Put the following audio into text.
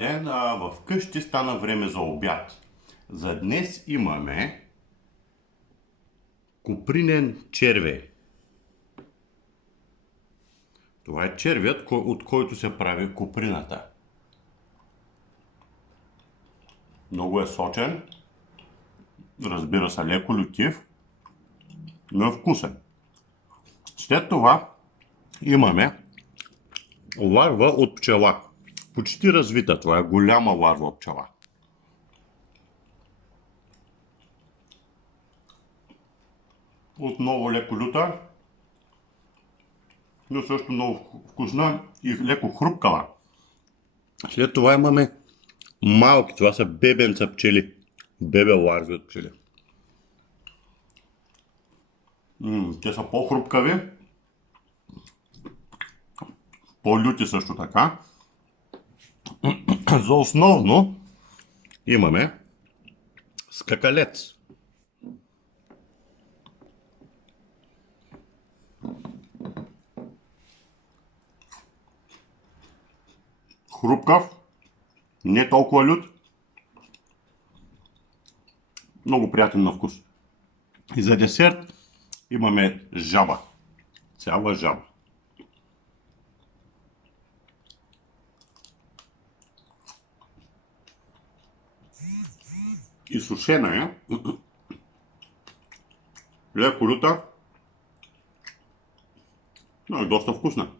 ден! Вкъщи стана време за обяд. За днес имаме копринен червей. Това е червят, от който се прави коприната. Много е сочен, разбира се, леко лютив, но е вкусен. След това имаме ларва от пчела. Почти развита, това е голяма ларва от пчела. Отново леко люта, но също много вкусна и леко хрупкава. След това имаме малки, това са бебенца пчели, бебе ларви от пчели. Те са по-хрупкави, по-люти също така. За основно имаме скакалец. Хрупкав, не толкова лют, много приятен на вкус. И за десерт имаме жаба, цяла жаба. И сушена е, леко люта, но е доста вкусна.